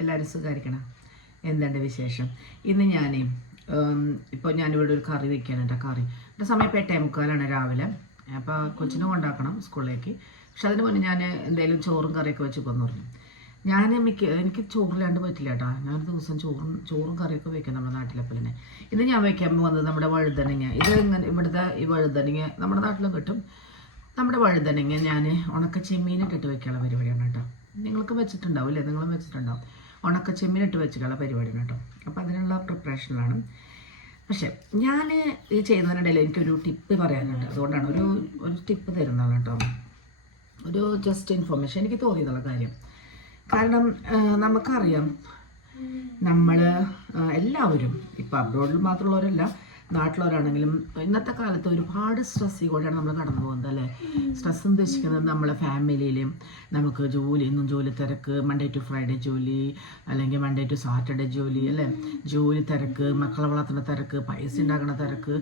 എല്ലാവരും സുഖമായിരിക്കണം. എന്തുണ്ട് വിശേഷം? ഇന്ന് ഇപ്പോൾ ഞാനിവിടെ ഒരു കറി വെക്കാനുണ്ട്. എൻ്റെ സമയം ഇപ്പോൾ 8:45 രാവിലെ. അപ്പോൾ കൊച്ചിനെ കൊണ്ടാക്കണം സ്കൂളിലേക്ക്. പക്ഷെ അതിന് മുന്നേ ഞാൻ എന്തെങ്കിലും ചോറും കറിയൊക്കെ വെച്ചേക്കുമെന്ന് പറഞ്ഞു. എനിക്ക് ചോറില്ലാണ്ട് പറ്റില്ല കേട്ടോ. ഞാനൊരു ദിവസം ചോറും കറിയൊക്കെ വെക്കാം നമ്മുടെ നാട്ടിലെപ്പോൾ തന്നെ. ഇന്ന് ഞാൻ വെക്കാൻ വന്നത് നമ്മുടെ വഴുതനങ്ങ. ഇവിടുത്തെ ഈ വഴുതനങ്ങ നമ്മുടെ നാട്ടിലും കിട്ടും. നമ്മുടെ വഴുതനങ്ങ ഞാൻ ഉണക്ക ചെമ്മീനിട്ടിട്ട് വെക്കാനുള്ള പരിപാടിയാണ് കേട്ടോ. നിങ്ങൾക്ക് വെച്ചിട്ടുണ്ടാവും അല്ലേ? നിങ്ങളും വെച്ചിട്ടുണ്ടാവും. ഉണക്ക ചെമ്മീനിട്ട് വെച്ചിട്ടുള്ള പരിപാടിയാണ് കേട്ടോ. അപ്പോൾ അതിനുള്ള പ്രിപ്പറേഷനിലാണ്. പക്ഷേ ഞാൻ ഈ ചെയ്യുന്നതിനിടയിൽ എനിക്കൊരു ടിപ്പ് പറയാനുണ്ട്. അതുകൊണ്ടാണ് ഒരു ടിപ്പ് തരുന്നതാണ് കേട്ടോ. ഒരു ജസ്റ്റ് ഇൻഫോർമേഷൻ എനിക്ക് തോന്നിയതുള്ള കാര്യം. കാരണം നമുക്കറിയാം, നമ്മൾ എല്ലാവരും ഇപ്പോൾ അബ്രോഡിൽ മാത്രമുള്ളവരല്ല, നാട്ടിലുള്ളവരാണെങ്കിലും ഇന്നത്തെ കാലത്ത് ഒരുപാട് സ്ട്രെസ്സിലൂടെയാണ് നമ്മൾ കടന്നു പോകുന്നത് അല്ലേ. സ്ട്രെസ് ഉദ്ദേശിക്കുന്നത് നമ്മളെ ഫാമിലിയിലും നമുക്ക് ജോലി തിരക്ക്, മൺഡേ ടു ഫ്രൈഡേ ജോലി, അല്ലെങ്കിൽ മൺഡേ ടു സാറ്റർഡേ ജോലി അല്ലേ. ജോലി തിരക്ക്, മക്കളെ വളർത്തുന്ന തിരക്ക്, പൈസ ഉണ്ടാക്കുന്ന തിരക്ക്,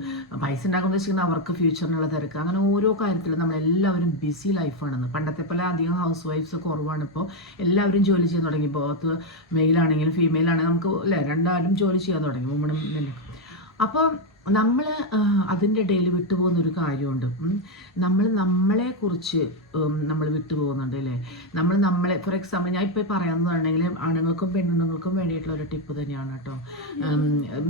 പൈസ ഉണ്ടാക്കുന്ന ഉദ്ദേശിക്കുന്നത് അവർക്ക് ഫ്യൂച്ചറിനുള്ള തിരക്ക്. അങ്ങനെ ഓരോ കാര്യത്തിലും നമ്മളെല്ലാവരും ബിസി ലൈഫാണെന്ന്. പണ്ടത്തെ പോലെ അധികം ഹൗസ് വൈഫ്സ് കുറവാണ്. ഇപ്പോൾ എല്ലാവരും ജോലി ചെയ്യാൻ തുടങ്ങി. ബോത്ത് മെയിലാണെങ്കിലും ഫീമെയിൽ ആണെങ്കിലും നമുക്ക് അല്ലേ രണ്ടാലും ജോലി ചെയ്യാൻ തുടങ്ങി, വുമണും മെന്നും. അപ്പോൾ നമ്മൾ അതിൻ്റെ ഇടയിൽ വിട്ടുപോകുന്നൊരു കാര്യമുണ്ട്. നമ്മളെക്കുറിച്ച് നമ്മൾ വിട്ടുപോകുന്നുണ്ട് അല്ലേ. നമ്മളെ ഫോർ എക്സാമ്പിൾ ഞാൻ ഇപ്പോൾ പറയാമെന്നുണ്ടെങ്കിൽ ആണുങ്ങൾക്കും പെണ്ണുങ്ങൾക്കും വേണ്ടിയിട്ടുള്ള ഒരു ടിപ്പ് തന്നെയാണ് കേട്ടോ.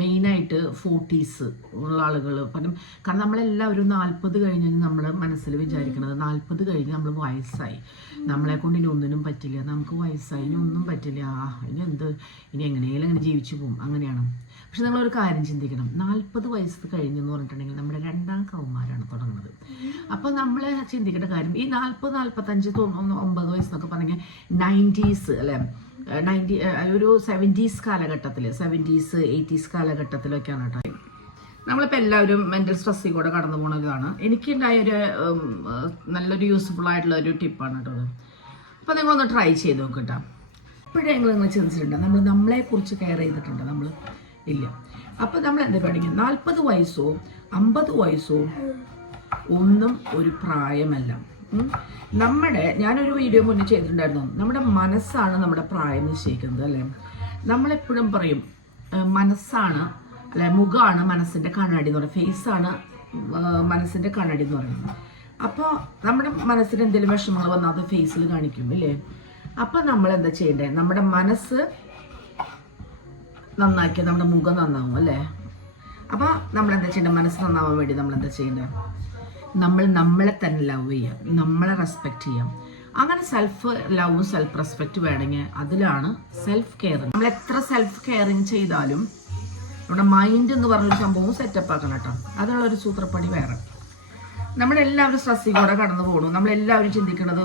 മെയിനായിട്ട് 40s ഉള്ള ആളുകൾ കാരണം നമ്മളെല്ലാവരും 40 കഴിഞ്ഞ് നമ്മൾ മനസ്സിൽ വിചാരിക്കുന്നത് 40 കഴിഞ്ഞ് നമ്മൾ വയസ്സായി, നമ്മളെ കൊണ്ട് ഇനി ഒന്നിനും പറ്റില്ല, നമുക്ക് വയസ്സായി ഇനി ഒന്നും പറ്റില്ല, ഇനി എങ്ങനെയെങ്കിലും അങ്ങനെ ജീവിച്ചു പോകും, അങ്ങനെയാണ്. പക്ഷെ നിങ്ങളൊരു കാര്യം ചിന്തിക്കണം, 40 വയസ്സ് കഴിഞ്ഞെന്ന് പറഞ്ഞിട്ടുണ്ടെങ്കിൽ നമ്മുടെ 2ാം കൗമാരാണ് തുടങ്ങുന്നത്. അപ്പോൾ നമ്മൾ ചിന്തിക്കേണ്ട കാര്യം, ഈ 40, 45, 9 വയസ്സെന്നൊക്കെ പറഞ്ഞെങ്കിൽ 90s അല്ലേ, ഒരു 70s കാലഘട്ടത്തിൽ, 70s 80s കാലഘട്ടത്തിലൊക്കെയാണ് കേട്ടോ. നമ്മളിപ്പോൾ എല്ലാവരും മെൻ്റൽ സ്ട്രെസ്സിൽ കൂടെ കടന്നു പോകുന്നതാണ്. എനിക്കുണ്ടായ നല്ലൊരു യൂസ്ഫുൾ ആയിട്ടുള്ള ഒരു ടിപ്പാണ് കേട്ടോ അത്. അപ്പോൾ നിങ്ങളൊന്ന് ട്രൈ ചെയ്ത് നോക്കട്ടോ. ഇപ്പോഴെങ്കിലും നിങ്ങൾ ചിന്തിച്ചിട്ടുണ്ടോ നമ്മളെക്കുറിച്ച് കെയർ ചെയ്തിട്ടുണ്ടോ? നമ്മൾ ഇല്ല. അപ്പം നമ്മൾ എന്താ പഠിക്കുക, 40 വയസ്സോ 50 വയസ്സോ ഒന്നും ഒരു പ്രായമല്ല. ഞാനൊരു വീഡിയോ മുന്നേ ചെയ്തിട്ടുണ്ടായിരുന്നു, നമ്മുടെ മനസ്സാണ് നമ്മുടെ പ്രായം നിശ്ചയിക്കുന്നത് അല്ലേ. നമ്മളെപ്പോഴും പറയും മനസ്സാണ് അല്ലെ, മുഖമാണ് മനസ്സിൻ്റെ കണ്ണാടി എന്ന് പറയുന്നത്, ഫേസാണ് മനസ്സിൻ്റെ കണ്ണാടി എന്ന് പറയുന്നത്. അപ്പോൾ നമ്മുടെ മനസ്സിന് എന്തെങ്കിലും വിഷമങ്ങൾ വന്നാൽ അത് ഫേസിൽ കാണിക്കും അല്ലേ. അപ്പം നമ്മൾ എന്താ ചെയ്യേണ്ടത്, നമ്മുടെ മനസ്സ് നന്നാക്കിയാൽ നമ്മുടെ മുഖം നന്നാവും അല്ലേ. അപ്പോൾ നമ്മളെന്താ ചെയ്യേണ്ടത്, മനസ്സ് നന്നാവാൻ വേണ്ടി നമ്മളെന്താ ചെയ്യേണ്ടത്, നമ്മളെ തന്നെ ലവ് ചെയ്യാം, നമ്മളെ റെസ്പെക്റ്റ് ചെയ്യാം. അങ്ങനെ സെൽഫ് ലവും സെൽഫ് റെസ്പെക്റ്റ് വേണമെങ്കിൽ അതിലാണ് സെൽഫ് കെയറിങ്. നമ്മൾ എത്ര സെൽഫ് കെയറിങ് ചെയ്താലും നമ്മുടെ മൈൻഡ് എന്ന് പറഞ്ഞൊരു സംഭവം സെറ്റപ്പ് ആക്കണം കേട്ടോ. അതിനുള്ളൊരു സൂത്രപ്പണി വേറെ. നമ്മളെല്ലാവരും സ്ട്രെസ്സിൽ കൂടെ കടന്നു പോകണു. നമ്മളെല്ലാവരും ചിന്തിക്കുന്നത്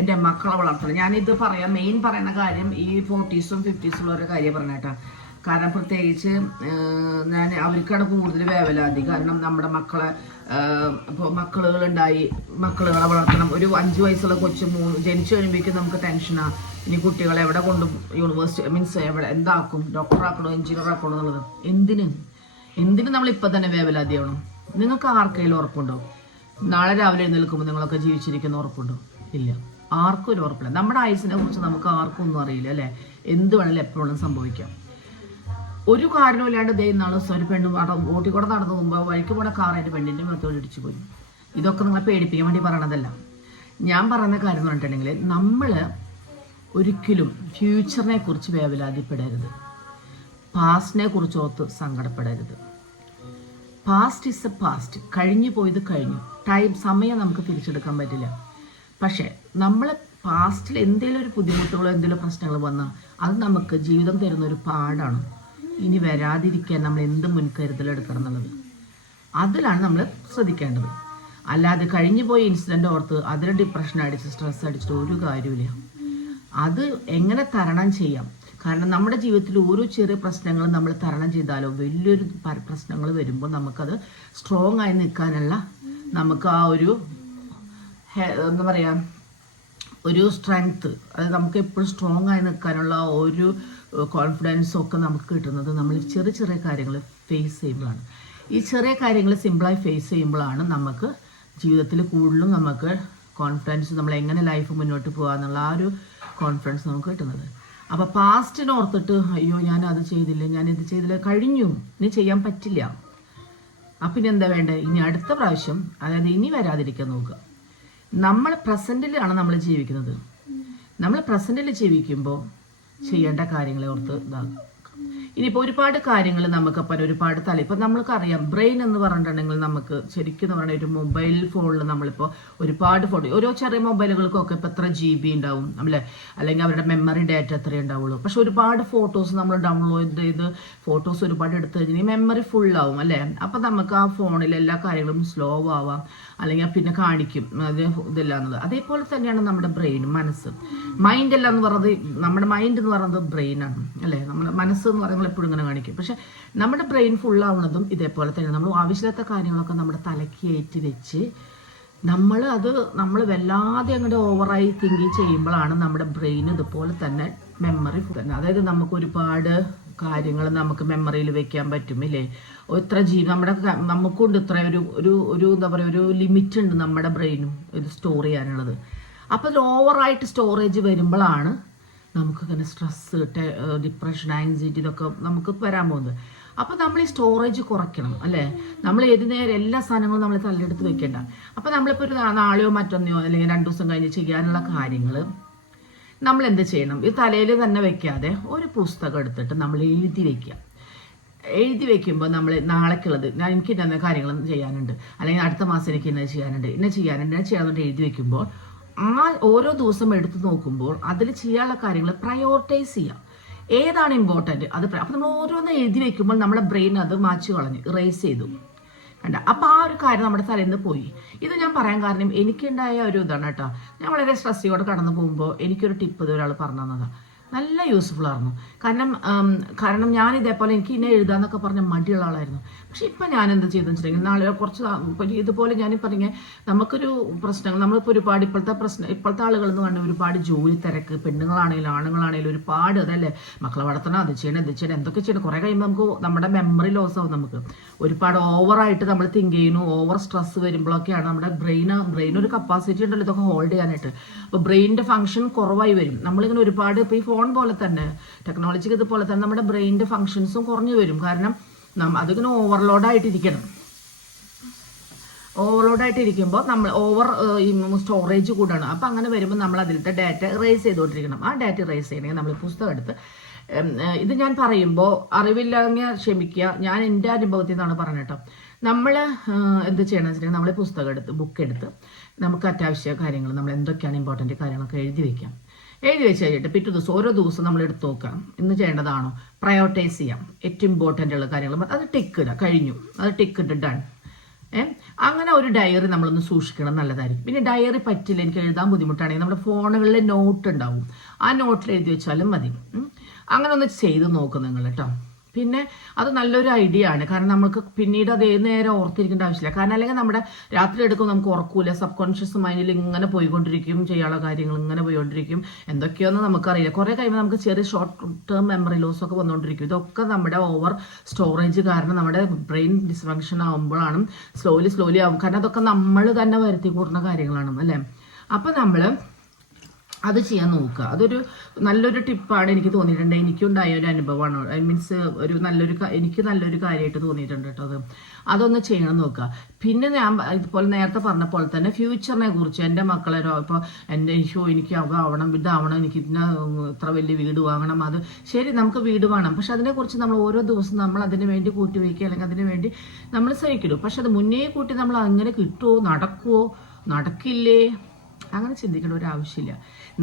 എൻ്റെ മക്കളെ വളർത്തണം. ഞാനിത് മെയിൻ പറയുന്ന കാര്യം ഈ 40s 50s ഉള്ളവരുടെ കാര്യം പറഞ്ഞ കേട്ടോ. കാരണം പ്രത്യേകിച്ച് അവർക്കാണ് കൂടുതൽ വേവലാതി. കാരണം നമ്മുടെ മക്കളെ ഇപ്പോൾ മക്കളുകളുണ്ടായി, മക്കളുകളെ വളർത്തണം. ഒരു 5 വയസ്സുള്ള കൊച്ചു ജനിച്ചു കഴിയുമ്പോഴേക്കും നമുക്ക് ടെൻഷനാണ്. ഇനി കുട്ടികളെ എവിടെ കൊണ്ടും യൂണിവേഴ്സിറ്റി എന്താക്കും, ഡോക്ടറാക്കണോ എഞ്ചിനീയർ ആക്കണോ എന്നുള്ളത്. എന്തിന് നമ്മളിപ്പോൾ തന്നെ വേവലാതിയാവണം? നിങ്ങൾക്ക് ആർക്കെങ്കിലും ഉറപ്പുണ്ടോ നാളെ രാവിലെ എഴുന്നേൽക്കുമ്പോൾ നിങ്ങളൊക്കെ ജീവിച്ചിരിക്കുന്ന ഉറപ്പുണ്ടോ? ഇല്ല, ആർക്കും ഒരു ഉറപ്പില്ല. നമ്മുടെ ആയുസിനെ കുറിച്ച് നമുക്ക് ആർക്കും ഒന്നും അറിയില്ല അല്ലേ. എന്ത് വേണമെങ്കിലും എപ്പോഴും സംഭവിക്കാം. ഒരു കാരണമില്ലാണ്ട് നാളെ ഒരു പെണ്ണ് ഓട്ടിക്കൂടെ നടന്നു പോകുമ്പോൾ വഴിക്ക് പോണ കാറായിട്ട് പെണ്ണിൻ്റെ മുഖത്തോട് ഇടിച്ചു പോയി. ഇതൊക്കെ നിങ്ങളെ പേടിപ്പിക്കാൻ വേണ്ടി പറയണതല്ല. ഞാൻ പറയുന്ന കാര്യം എന്ന് പറഞ്ഞിട്ടുണ്ടെങ്കിൽ നമ്മൾ ഒരിക്കലും ഫ്യൂച്ചറിനെ കുറിച്ച് വേവലാതിപ്പെടരുത്, പാസ്റ്റിനെ കുറിച്ച് ഓർത്ത് സങ്കടപ്പെടരുത്. Past is a past. കഴിഞ്ഞു പോയത് കഴിഞ്ഞു. സമയം നമുക്ക് തിരിച്ചെടുക്കാൻ പറ്റില്ല. പക്ഷേ നമ്മൾ പാസ്റ്റിൽ എന്തെങ്കിലും ഒരു ബുദ്ധിമുട്ടുകളോ എന്തെങ്കിലും പ്രശ്നങ്ങൾ വന്നാൽ അത് നമുക്ക് ജീവിതം തരുന്ന ഒരു പാഠാണ്. ഇനി വരാതിരിക്കാൻ നമ്മൾ എന്ത് മുൻകരുതലെടുക്കണം എന്നുള്ളത് അതിലാണ് നമ്മൾ ശ്രദ്ധിക്കേണ്ടത്. അല്ലാതെ കഴിഞ്ഞു പോയ ഇൻസിഡൻ്റ് ഓർത്ത് അതിൽ ഡിപ്രഷൻ അടിച്ച് സ്ട്രെസ് അടിച്ചിട്ട് ഒരു കാര്യമില്ല. അത് എങ്ങനെ തരണം ചെയ്യാം. കാരണം നമ്മുടെ ജീവിതത്തിൽ ഓരോ ചെറിയ പ്രശ്നങ്ങൾ നമ്മൾ തരണം ചെയ്താലോ വലിയൊരു പ്രശ്നങ്ങൾ വരുമ്പോൾ നമുക്കത് സ്ട്രോങ് ആയി നിൽക്കാനുള്ള നമുക്ക് ആ ഒരു എന്താ പറയുക, ഒരു സ്ട്രെങ്ത്ത്, അത് നമുക്ക് എപ്പോഴും സ്ട്രോങ് ആയി നിൽക്കാനുള്ള ഒരു കോൺഫിഡൻസും ഒക്കെ നമുക്ക് കിട്ടുന്നത് നമ്മൾ ചെറിയ ചെറിയ കാര്യങ്ങൾ ഫേസ് ചെയ്യുമ്പോഴാണ്. ഈ ചെറിയ കാര്യങ്ങൾ സിമ്പിളായി ഫേസ് ചെയ്യുമ്പോഴാണ് നമുക്ക് ജീവിതത്തിൽ കൂടുതലും നമുക്ക് കോൺഫിഡൻസ്, നമ്മൾ എങ്ങനെ ലൈഫ് മുന്നോട്ട് പോകാമെന്നുള്ള ആ ഒരു കോൺഫിഡൻസ് നമുക്ക് കിട്ടുന്നത്. അപ്പോൾ പാസ്റ്റിനെ ഓർത്തിട്ട് അയ്യോ ഞാൻ അത് ചെയ്തില്ല, ഞാൻ ഇത് ചെയ്തില്ല, കഴിഞ്ഞു, ഇനി ചെയ്യാൻ പറ്റില്ല. അപ്പം ഇനി എന്താ വേണ്ടത്? ഇനി അടുത്ത പ്രാവശ്യം, അതായത് ഇനി വരാതിരിക്കാൻ നോക്കുക. നമ്മൾ പ്രസൻറ്റിലാണ് നമ്മൾ ജീവിക്കുന്നത്. നമ്മൾ പ്രസൻറ്റിൽ ജീവിക്കുമ്പോൾ ചെയ്യേണ്ട കാര്യങ്ങളെ ഓർത്ത് ഇതാകും. ഇനിയിപ്പോൾ ഒരുപാട് കാര്യങ്ങൾ നമുക്കപ്പം ഒരുപാട് ഇപ്പം നമ്മൾക്കറിയാം ബ്രെയിൻ എന്ന് പറഞ്ഞിട്ടുണ്ടെങ്കിൽ നമുക്ക് ശരിക്കും എന്ന് പറഞ്ഞാൽ ഒരു മൊബൈൽ ഫോണിൽ നമ്മളിപ്പോൾ ഒരുപാട് ഫോട്ടോ, ഓരോ ചെറിയ മൊബൈലുകൾക്കൊക്കെ ഇപ്പോൾ എത്ര GB ഉണ്ടാവും അല്ലേ, അല്ലെങ്കിൽ അവരുടെ മെമ്മറി ഡാറ്റ എത്രയേ ഉണ്ടാവുള്ളൂ. പക്ഷെ ഒരുപാട് ഫോട്ടോസ് നമ്മൾ ഡൗൺലോഡ് ചെയ്ത് ഫോട്ടോസ് ഒരുപാട് എടുത്തു കഴിഞ്ഞാൽ മെമ്മറി ഫുള്ളാവും അല്ലേ. അപ്പം നമുക്ക് ആ ഫോണിൽ എല്ലാ കാര്യങ്ങളും സ്ലോ ആവാം, അല്ലെങ്കിൽ പിന്നെ കാണിക്കും അത് ഇതില്ല എന്നത്. അതേപോലെ തന്നെയാണ് നമ്മുടെ ബ്രെയിൻ, മനസ്സ്, മൈൻഡ് എല്ലാം എന്ന് പറയുന്നത്, നമ്മുടെ മൈൻഡ് എന്ന് പറയുന്നത് ബ്രെയിനാണ് അല്ലേ. നമ്മുടെ മനസ്സ് എന്ന് പറയുന്നത് എപ്പോഴും ഇങ്ങനെ കാണിക്കും. പക്ഷെ നമ്മുടെ ബ്രെയിൻ ഫുള്ളാവുന്നതും ഇതേപോലെ തന്നെ. നമ്മൾ ആവശ്യമില്ലാത്ത കാര്യങ്ങളൊക്കെ നമ്മുടെ തലയ്ക്ക് ഏറ്റി വെച്ച് നമ്മൾ വല്ലാതെ അങ്ങോട്ട് ഓവറായി തിങ്ക് ചെയ്യുമ്പോഴാണ് നമ്മുടെ ബ്രെയിൻ ഇതുപോലെ തന്നെ മെമ്മറി തന്നെ, അതായത് നമുക്ക് ഒരുപാട് കാര്യങ്ങൾ നമുക്ക് മെമ്മറിയിൽ വെക്കാൻ പറ്റും ഇല്ലേ. എത്ര നമുക്കുണ്ട് ഇത്ര ഒരു എന്താ പറയുക, ഒരു ലിമിറ്റ് ഉണ്ട് നമ്മുടെ ബ്രെയിനും ഇത് സ്റ്റോർ ചെയ്യാനുള്ളത്. അപ്പോൾ ഇത് ഓവറായിട്ട് സ്റ്റോറേജ് വരുമ്പോഴാണ് നമുക്കിങ്ങനെ സ്ട്രെസ്സ്, ഡിപ്രഷൻ, ആങ്സൈറ്റി ഇതൊക്കെ നമുക്ക് വരാൻ പോകുന്നത്. അപ്പോൾ നമ്മൾ ഈ സ്റ്റോറേജ് കുറയ്ക്കണം അല്ലേ. നമ്മൾ ഏത് നേരം എല്ലാ സാധനങ്ങളും നമ്മൾ തലയെടുത്ത് വെക്കേണ്ട. അപ്പോൾ നമ്മളിപ്പോൾ ഒരു നാളെയോ മറ്റൊന്നെയോ അല്ലെങ്കിൽ 2 ദിവസം കഴിഞ്ഞ് ചെയ്യാനുള്ള കാര്യങ്ങൾ നമ്മൾ എന്ത് ചെയ്യണം? ഈ തലയിൽ തന്നെ വെക്കാതെ ഒരു പുസ്തകം എടുത്തിട്ട് നമ്മൾ എഴുതി വെക്കുക. എഴുതി വെക്കുമ്പോൾ നമ്മൾ നാളേക്കുള്ളത്, എനിക്ക് ഇന്ന കാര്യങ്ങൾ ചെയ്യാനുണ്ട്, അല്ലെങ്കിൽ അടുത്ത മാസം എനിക്ക് ഇന്ന ചെയ്യാനുണ്ട്, ഇന്ന ചെയ്യാനുണ്ട് എഴുതി വെക്കുമ്പോൾ ആ ഓരോ ദിവസം എടുത്ത് നോക്കുമ്പോൾ അതിൽ ചെയ്യാനുള്ള കാര്യങ്ങൾ പ്രയോറിറ്റൈസ് ചെയ്യാം. ഏതാണ് ഇമ്പോർട്ടൻറ്റ് അത്. അപ്പം നമ്മൾ ഓരോന്ന് എഴുതി വെക്കുമ്പോൾ നമ്മുടെ ബ്രെയിൻ അത് മാച്ച് കളഞ്ഞ് ഇറേസ് ചെയ്തു കണ്ട. അപ്പം ആ ഒരു കാര്യം നമ്മുടെ തലയിൽ നിന്ന് പോയി. ഇത് ഞാൻ പറയാൻ കാരണം എനിക്കുണ്ടായ ഒരു ഇതാണ് കേട്ടോ. ഞാൻ വളരെ സ്ട്രെസ്സിയോടെ കടന്നു പോകുമ്പോൾ എനിക്കൊരു ടിപ്പ് ഇത് ഒരാൾ പറഞ്ഞു തന്നതാണ്. നല്ല യൂസ്ഫുൾ ആയിരുന്നു. കാരണം ഞാൻ ഇതേപോലെ എനിക്ക് ഇന്നെ എഴുതാന്നൊക്കെ പറഞ്ഞ മടിയുള്ള ആളായിരുന്നു. പക്ഷെ ഇപ്പം ഞാൻ എന്താ ചെയ്തെന്ന് വെച്ചിട്ടുണ്ടെങ്കിൽ നാളെ കുറച്ച് ഇതുപോലെ ഞാൻ പറഞ്ഞ നമുക്കൊരു പ്രശ്നങ്ങൾ നമ്മളിപ്പോൾ ഒരുപാട് ഇപ്പോഴത്തെ ആളുകൾ എന്ന് പറഞ്ഞാൽ ഒരുപാട് ജോലി തിരക്ക്, പെണ്ണുങ്ങളാണെങ്കിലും ആണുങ്ങളാണെങ്കിലും ഒരുപാട് അതല്ലേ, മക്കളെ വളർത്തണം, അത് ചെയ്യണം എന്തൊക്കെ ചെയ്യണം. കുറേ കഴിയുമ്പോൾ നമുക്ക് നമ്മുടെ മെമ്മറി ലോസ് ആവും. നമുക്ക് ഒരുപാട് ഓവറായിട്ട് നമ്മൾ തിങ്ക് ചെയ്യുന്നു. ഓവർ സ്ട്രെസ് വരുമ്പോഴൊക്കെയാണ് നമ്മുടെ ബ്രെയിൻ ഒരു കപ്പാസിറ്റി ഉണ്ടല്ലോ ഇതൊക്കെ ഹോൾഡ് ചെയ്യാനായിട്ട്. അപ്പോൾ ബ്രെയിനിൻ്റെ ഫംഗ്ഷൻ കുറവായി വരും. നമ്മളിങ്ങനെ ഒരുപാട് ഇപ്പോൾ ഈ ഫോൺ പോലെ തന്നെ ടെക്നോളജിക്ക് ഇതുപോലെ തന്നെ നമ്മുടെ ബ്രെയിനിൻ്റെ ഫങ്ഷൻസും കുറഞ്ഞു വരും. കാരണം അതിങ്ങനെ ഓവർലോഡായിട്ടിരിക്കുമ്പോൾ നമ്മൾ സ്റ്റോറേജ് കൂടാണ്. അപ്പം അങ്ങനെ വരുമ്പോൾ നമ്മൾ അതിലത്തെ ഡാറ്റ ഇറേസ് ചെയ്തുകൊണ്ടിരിക്കണം. ആ ഡാറ്റ ഇറേസ് ചെയ്യണമെങ്കിൽ നമ്മൾ പുസ്തകം എടുത്ത്, ഇത് ഞാൻ പറയുമ്പോൾ അറിവില്ലെങ്കിൽ ക്ഷമിക്കുക, ഞാൻ എൻ്റെ അനുഭവത്തിൽ നിന്നാണ് പറഞ്ഞത് കേട്ടോ. നമ്മൾ എന്ത് ചെയ്യണമെന്ന് വെച്ചിട്ടുണ്ടെങ്കിൽ നമ്മൾ പുസ്തകം ബുക്ക് എടുത്ത് നമുക്ക് അത്യാവശ്യ കാര്യങ്ങൾ നമ്മൾ എന്തൊക്കെയാണ് ഇമ്പോർട്ടൻറ്റ് കാര്യങ്ങളൊക്കെ എഴുതി വെക്കാം. എഴുതി വെച്ച് കഴിഞ്ഞിട്ട് പിറ്റേ ദിവസം ഓരോ ദിവസം നമ്മൾ എടുത്ത് നോക്കാം, ഇന്ന് ചെയ്യേണ്ടതാണോ, പ്രയോറിറ്റൈസ് ചെയ്യാം. ഏറ്റവും ഇമ്പോർട്ടൻ്റ് ഉള്ള കാര്യങ്ങൾ അത് ടിക്ക് ഇടുക, കഴിഞ്ഞു, അത് ടിക്ക് ഇട്ട് ഡൺ. അങ്ങനെ ഒരു ഡയറി നമ്മളൊന്ന് സൂക്ഷിക്കണം, നല്ലതായിരിക്കും. പിന്നെ ഡയറി പറ്റില്ല, എനിക്ക് എഴുതാൻ ബുദ്ധിമുട്ടാണെങ്കിൽ നമ്മുടെ ഫോണുകളിൽ നോട്ട് ഉണ്ടാവും, ആ നോട്ടിൽ എഴുതി വെച്ചാലും മതി. അങ്ങനെ ഒന്ന് ചെയ്ത് നോക്കും നിങ്ങൾ കേട്ടോ. പിന്നെ അത് നല്ലൊരു ഐഡിയ ആണ്. കാരണം നമുക്ക് പിന്നീട് അത് ഏത് നേരം ഓർത്തിരിക്കേണ്ട ആവശ്യമില്ല. കാരണം അല്ലെങ്കിൽ നമ്മുടെ രാത്രി എടുക്കും നമുക്ക് ഉറക്കൂല, സബ് കോൺഷ്യസ് മൈൻഡിൽ ഇങ്ങനെ പോയിക്കൊണ്ടിരിക്കും, ചെയ്യാനുള്ള കാര്യങ്ങൾ ഇങ്ങനെ പോയിക്കൊണ്ടിരിക്കും, എന്തൊക്കെയൊന്നും നമുക്കറിയില്ല. കുറേ കഴിയുമ്പോൾ നമുക്ക് ചെറിയ ഷോർട്ട് ടേം മെമ്മറി ലോസ് ഒക്കെ വന്നുകൊണ്ടിരിക്കും. ഇതൊക്കെ നമ്മുടെ ഓവർ സ്റ്റോറേജ് കാരണം നമ്മുടെ ബ്രെയിൻ ഡിസ്ഫങ്ഷൻ ആകുമ്പോഴാണ് സ്ലോലി ആവും. കാരണം അതൊക്കെ നമ്മൾ തന്നെ വരുത്തി കൂടുന്ന കാര്യങ്ങളാണ് അല്ലേ. അപ്പം നമ്മൾ അത് ചെയ്യാൻ നോക്കുക. അതൊരു നല്ലൊരു ടിപ്പാണ് എനിക്ക് തോന്നിയിട്ടുണ്ട്. എനിക്കുണ്ടായ ഒരു അനുഭവമാണ്. എനിക്ക് നല്ലൊരു കാര്യമായിട്ട് തോന്നിയിട്ടുണ്ട് കേട്ടോ. അതൊന്ന് ചെയ്യണം നോക്കുക. പിന്നെ ഞാൻ ഇതുപോലെ നേരത്തെ പറഞ്ഞ പോലെ തന്നെ ഫ്യൂച്ചറിനെ കുറിച്ച് എൻ്റെ മക്കളെ ഇപ്പോൾ എനിക്ക് ആവണം, ഇതാവണം, എനിക്ക് ഇത്ര വലിയ വീട് വാങ്ങണം, അത് ശരി, നമുക്ക് വീട് വേണം. പക്ഷെ അതിനെക്കുറിച്ച് നമ്മൾ ഓരോ ദിവസം നമ്മൾ അതിന് വേണ്ടി കൂട്ടി വയ്ക്കുക, അല്ലെങ്കിൽ അതിന് വേണ്ടി നമ്മൾ ശ്രമിക്കുന്നു. പക്ഷെ അത് മുന്നേ കൂട്ടി നമ്മൾ അങ്ങനെ കിട്ടുമോ, നടക്കില്ലേ, അങ്ങനെ ചിന്തിക്കേണ്ട ഒരു ആവശ്യമില്ല.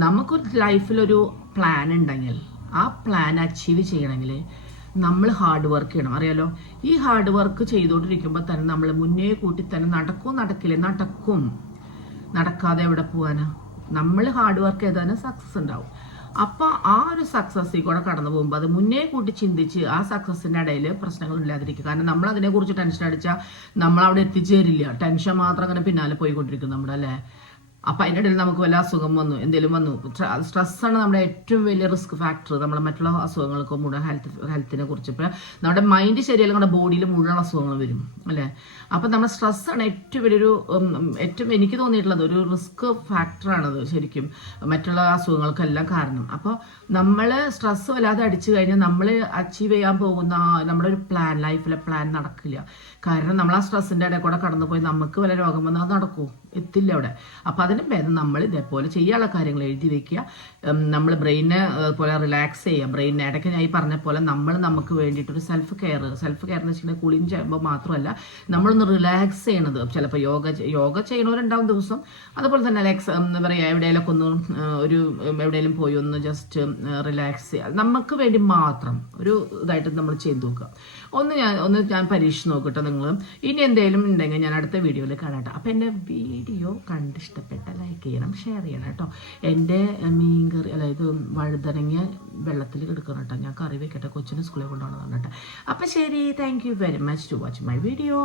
നമുക്കൊരു ലൈഫിലൊരു പ്ലാൻ ഉണ്ടെങ്കിൽ ആ പ്ലാൻ അച്ചീവ് ചെയ്യണമെങ്കിൽ നമ്മൾ ഹാർഡ് വർക്ക് ചെയ്യണം. അറിയാലോ, ഈ ഹാർഡ് വർക്ക് ചെയ്തുകൊണ്ടിരിക്കുമ്പോൾ തന്നെ നമ്മൾ മുന്നേ കൂട്ടി തന്നെ നടക്കും. നടക്കാതെ എവിടെ പോകാനാ? നമ്മൾ ഹാർഡ് വർക്ക് ചെയ്താൽ സക്സസ് ഉണ്ടാവും. അപ്പം ആ ഒരു സക്സസ്സിൽ കൂടെ കടന്നു പോകുമ്പോൾ അത് മുന്നേ കൂട്ടി ചിന്തിച്ച് ആ സക്സസിൻ്റെ ഇടയിൽ പ്രശ്നങ്ങൾ ഇല്ലാതിരിക്കുക. കാരണം നമ്മൾ അതിനെക്കുറിച്ച് ടെൻഷൻ അടിച്ചാൽ നമ്മൾ അവിടെ എത്തിച്ചേരില്ല. ടെൻഷൻ മാത്രം അങ്ങനെ പിന്നാലെ പോയിക്കൊണ്ടിരിക്കും നമ്മുടെ അല്ലേ. അപ്പം അതിൻ്റെ ഇടയിൽ നമുക്ക് വല്ല അസുഖം വന്നു, എന്തെങ്കിലും വന്നു. സ്ട്രെസ്സാണ് നമ്മുടെ ഏറ്റവും വലിയ റിസ്ക് ഫാക്ടർ നമ്മുടെ മറ്റുള്ള അസുഖങ്ങൾക്ക് മുഴുവൻ ഹെൽത്തിനെ കുറിച്ച്. ഇപ്പം നമ്മുടെ മൈൻഡ് ശരിയല്ല, നമ്മുടെ ബോഡിയിൽ മുഴുവൻ അസുഖങ്ങൾ വരും അല്ലേ. അപ്പം നമ്മുടെ സ്ട്രെസ്സാണ് ഏറ്റവും വലിയൊരു ഏറ്റവും എനിക്ക് തോന്നിയിട്ടുള്ളത് ഒരു റിസ്ക് ഫാക്ടറാണത് ശരിക്കും മറ്റുള്ള അസുഖങ്ങൾക്കെല്ലാം കാരണം. അപ്പോൾ നമ്മൾ സ്ട്രെസ് വല്ലാതെ അടിച്ചു കഴിഞ്ഞാൽ നമ്മൾ അച്ചീവ് ചെയ്യാൻ പോകുന്ന നമ്മുടെ ഒരു പ്ലാൻ, ലൈഫിലെ പ്ലാൻ നടക്കില്ല. കാരണം നമ്മൾ ആ സ്ട്രെസ്സിൻ്റെ ഇടയിൽ കൂടെ കടന്നു പോയി നമുക്ക് വല്ല രോഗം വന്നാൽ അത് നടക്കൂ, എത്തില്ല അവിടെ. അപ്പോൾ അതിന് ഭേദം നമ്മൾ ഇതേപോലെ ചെയ്യാനുള്ള കാര്യങ്ങൾ എഴുതി വെക്കുക. നമ്മൾ ബ്രെയിനെ പോലെ റിലാക്സ് ചെയ്യുക. ബ്രെയിനിനെ ഇടയ്ക്ക് ഞാൻ ഈ പറഞ്ഞ പോലെ നമ്മൾ നമുക്ക് വേണ്ടിയിട്ടൊരു സെൽഫ് കെയർ എന്ന് വെച്ചിട്ടുണ്ടെങ്കിൽ കൂളിങ് ചെയ്യുമ്പോൾ മാത്രമല്ല നമ്മളൊന്ന് റിലാക്സ് ചെയ്യണത്. ചിലപ്പോൾ യോഗ ചെയ്യണവരുണ്ടാവും ദിവസം. അതുപോലെ തന്നെ എന്താ പറയുക, എവിടെയെങ്കിലൊക്കെ ഒന്ന് എവിടെയെങ്കിലും പോയി ഒന്ന് ജസ്റ്റ് റിലാക്സ് ചെയ്യുക. നമുക്ക് വേണ്ടി മാത്രം ഒരു ഇതായിട്ട് നമ്മൾ ചെയ്ത് നോക്കുക. ഒന്ന് ഞാൻ പരീക്ഷിച്ച് നോക്കട്ടെ. നിങ്ങൾ ഇനി എന്തെങ്കിലും ഉണ്ടെങ്കിൽ ഞാൻ അടുത്ത വീഡിയോയിൽ കാണാം. അപ്പോൾ എൻ്റെ വീഡിയോ കണ്ടിഷ്ടപ്പെട്ട ലൈക്ക് ചെയ്യണം, ഷെയർ ചെയ്യണം കേട്ടോ. എൻ്റെ മീൻകറി അതായത് വഴുതനങ്ങ വെള്ളത്തിൽ കിടക്കണം കേട്ടോ. ഞാൻ കറി വെക്കട്ടെ, കൊച്ചിന് സ്കൂളിൽ കൊണ്ടുപോകണമെന്ന് കേട്ടോ. അപ്പോൾ ശരി, thank you very much to watch my video.